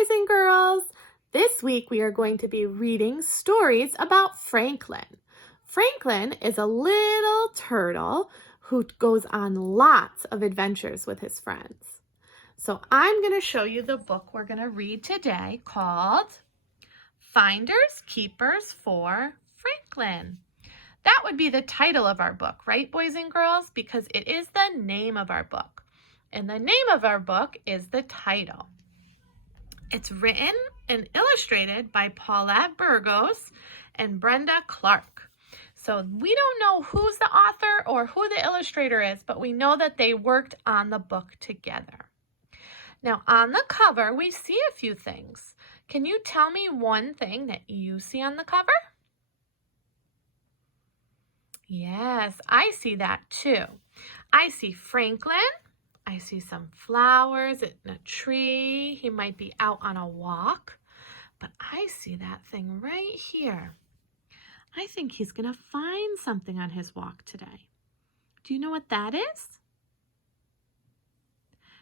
boys and girls. This week we are going to be reading stories about Franklin. Franklin is a little turtle who goes on lots of adventures with his friends. So I'm going to show you the book we're going to read today called Finders Keepers for Franklin. That would be the title of our book, right, boys and girls? Because it is the name of our book. And the name of our book is the title. It's written and illustrated by Paulette Bourgeois and Brenda Clark. So we don't know who's the author or who the illustrator is, but we know that they worked on the book together. Now on the cover, we see a few things. Can you tell me one thing that you see on the cover? Yes, I see that too. I see Franklin. I see some flowers and a tree. He might be out on a walk. But I see that thing right here. I think he's going to find something on his walk today. Do you know what that is?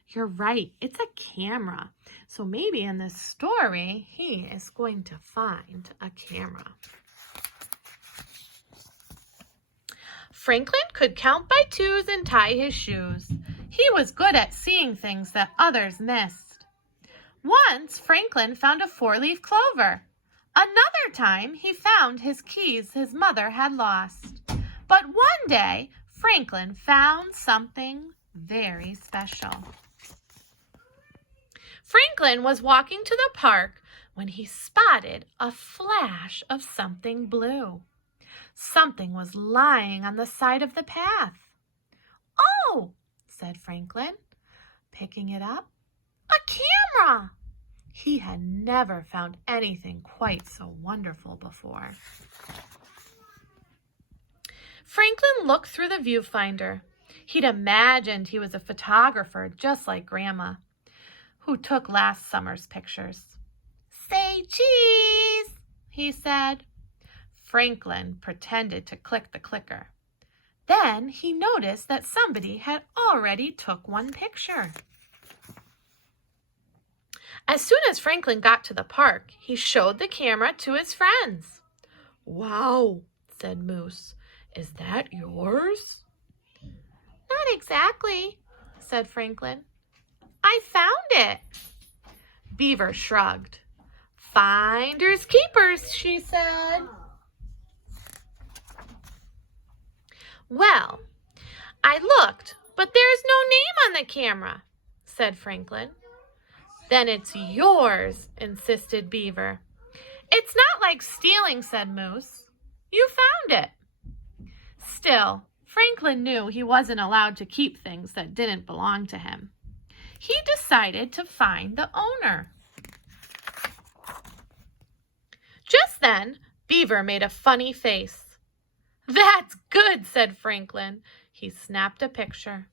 You're right. It's a camera. So maybe in this story, he is going to find a camera. Franklin could count by twos and tie his shoes. He was good at seeing things that others missed. Once, Franklin found a four-leaf clover. Another time, he found his keys his mother had lost. But one day, Franklin found something very special. Franklin was walking to the park when he spotted a flash of something blue. Something was lying on the side of the path. "Oh," said Franklin, picking it up. "A camera!" He had never found anything quite so wonderful before. Franklin looked through the viewfinder. He'd imagined he was a photographer just like Grandma, who took last summer's pictures. "Say cheese," he said. Franklin pretended to click the clicker. Then he noticed that somebody had already took one picture. As soon as Franklin got to the park, he showed the camera to his friends. "Wow," said Moose. "Is that yours?" "Not exactly," said Franklin. "I found it." Beaver shrugged. "Finders keepers," she said. "Well, I looked, but there's no name on the camera," said Franklin. "Then it's yours," insisted Beaver. "It's not like stealing," said Moose. "You found it." Still, Franklin knew he wasn't allowed to keep things that didn't belong to him. He decided to find the owner. Just then, Beaver made a funny face. "That's good," said Franklin. He snapped a picture.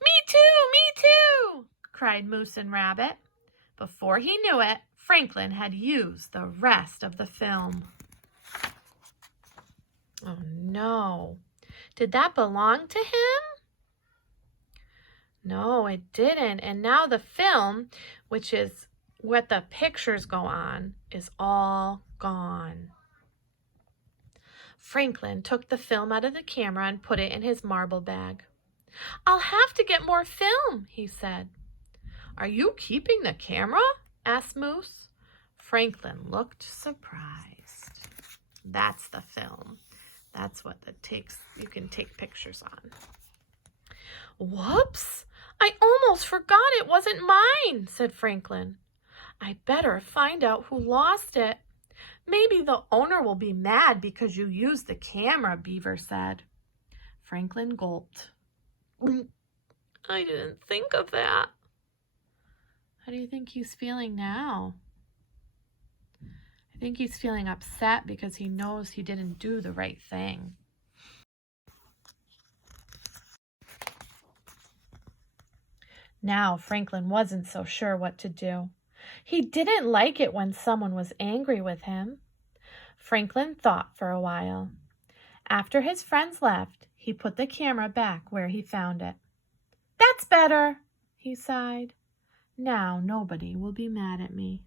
"Me too, me too," cried Moose and Rabbit. Before he knew it, Franklin had used the rest of the film. Oh no, did that belong to him? No, it didn't. And now the film, which is what the pictures go on, is all gone. Franklin took the film out of the camera and put it in his marble bag. "I'll have to get more film," he said. "Are you keeping the camera?" asked Moose. Franklin looked surprised. That's the film. That's what you can take pictures on. "Whoops! I almost forgot it wasn't mine," said Franklin. "I'd better find out who lost it. Maybe the owner will be mad because you used the camera," Beaver said. Franklin gulped. "I didn't think of that." How do you think he's feeling now? I think he's feeling upset because he knows he didn't do the right thing. Now Franklin wasn't so sure what to do. He didn't like it when someone was angry with him. Franklin thought for a while. After his friends left, he put the camera back where he found it. "That's better," he sighed. Now nobody will be mad at me.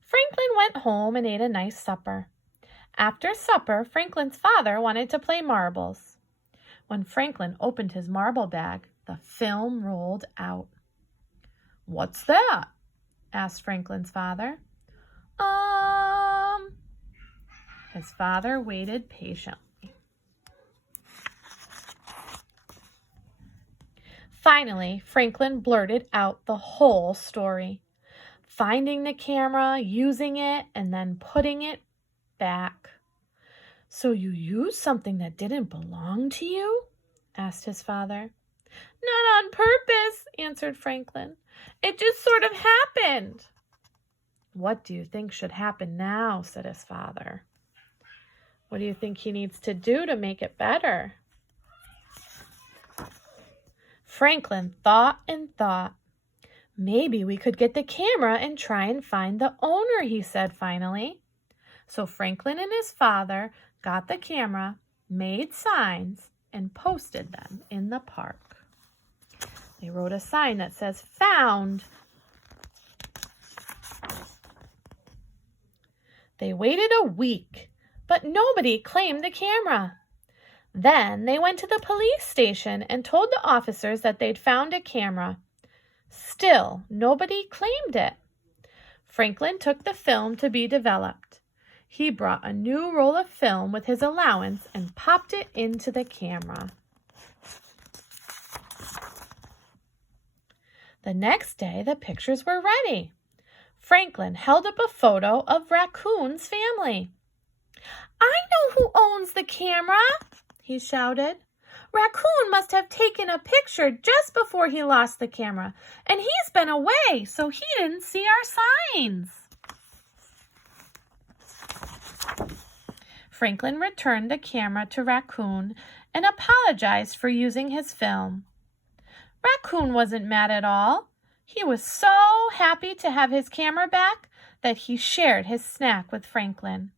Franklin went home and ate a nice supper. After supper, Franklin's father wanted to play marbles. When Franklin opened his marble bag, the film rolled out. "What's that?" asked Franklin's father. His father waited patiently. Finally, Franklin blurted out the whole story. Finding the camera, using it, and then putting it back. "So you used something that didn't belong to you?" asked his father. "Not on purpose," answered Franklin. "It just sort of happened." "What do you think should happen now?" said his father. "What do you think he needs to do to make it better?" Franklin thought and thought. "Maybe we could get the camera and try and find the owner," he said finally. So Franklin and his father got the camera, made signs, and posted them in the park. They wrote a sign that says "Found." They waited a week, but nobody claimed the camera. Then they went to the police station and told the officers that they'd found a camera. Still, nobody claimed it. Franklin took the film to be developed. He brought a new roll of film with his allowance and popped it into the camera. The next day, the pictures were ready. Franklin held up a photo of Raccoon's family. "I know who owns the camera," he shouted. "Raccoon must have taken a picture just before he lost the camera, and he's been away, so he didn't see our signs." Franklin returned the camera to Raccoon and apologized for using his film. Raccoon wasn't mad at all. He was so happy to have his camera back that he shared his snack with Franklin.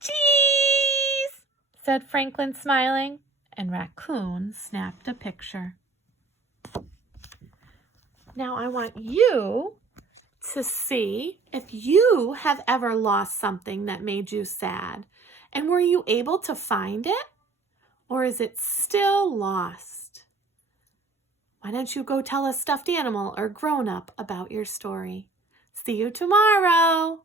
"Cheese!" said Franklin, smiling, and Raccoon snapped a picture. Now I want you to see if you have ever lost something that made you sad. And were you able to find it? Or is it still lost? Why don't you go tell a stuffed animal or grown-up about your story? See you tomorrow.